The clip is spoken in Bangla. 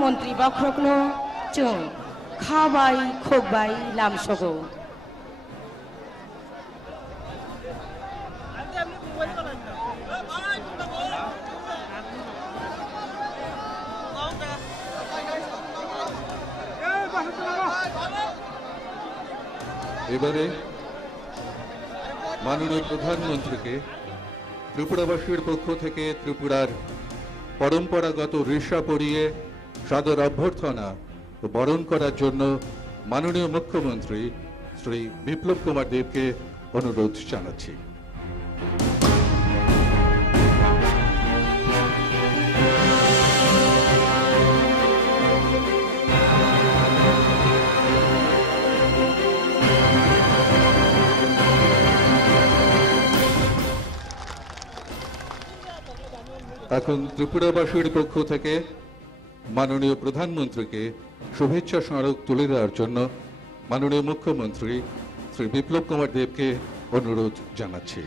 মন্ত্রী বক্রগ্ন চুং খাবাই খোকবাই লামসগো এবারে মাননীয় প্রধানমন্ত্রীকে ত্রিপুরাবাসীর পক্ষ থেকে ত্রিপুরার পরম্পরাগত ঋষা পরিয়ে সাদর অভ্যর্থনা ও বরণ করার জন্য মাননীয় মুখ্যমন্ত্রী শ্রী বিপ্লব কুমার দেবকে অনুরোধ জানাচ্ছি। এখন ত্রিপুরাবাসীর পক্ষ থেকে মাননীয় প্রধানমন্ত্রীকে শুভেচ্ছা স্মারক তুলে দেওয়ার জন্য মাননীয় মুখ্যমন্ত্রী শ্রী বিপ্লব কুমার দেবকে অনুরোধ জানাচ্ছি।